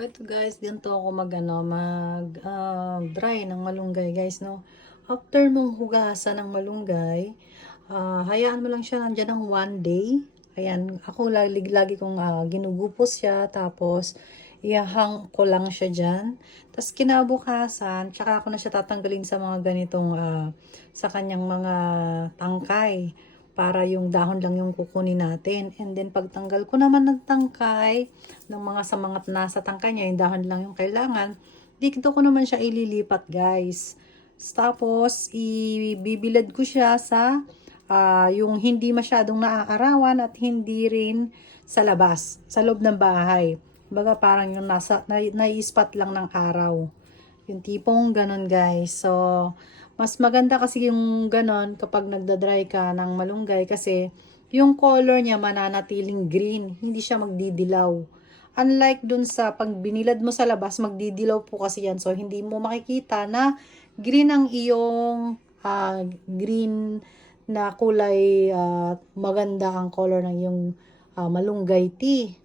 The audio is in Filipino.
ito guys, ganito ako dry ng malunggay guys, no. After mong hugasan ng malunggay, hayaan mo lang siya nandiyan ng 1 day. Ayan, ako lagi kong ginugupos siya, tapos ihahang ko lang siya dyan. Tapos kinabukasan, tsaka ako na siya tatanggalin sa mga ganitong, sa kanyang mga tangkay, para yung dahon lang yung kukunin natin. And then pagtanggal ko naman ng tangkay, ng mga sa mga nasa tangkay niya, yung dahon lang yung kailangan, dito ko naman siya ililipat guys. Tapos ibibilad ko siya sa yung hindi masyadong naaarawan at hindi rin sa labas, sa loob ng bahay. Baga parang yung nai-spot lang ng araw. Yung tipong ganon guys. So, mas maganda kasi yung ganon kapag nagda-dry ka ng malunggay kasi yung color niya mananatiling green. Hindi siya magdidilaw. Unlike dun sa pag binilad mo sa labas, magdidilaw po kasi yan. So, hindi mo makikita na green ang iyong green na kulay, maganda ang color ng iyong malunggay tea.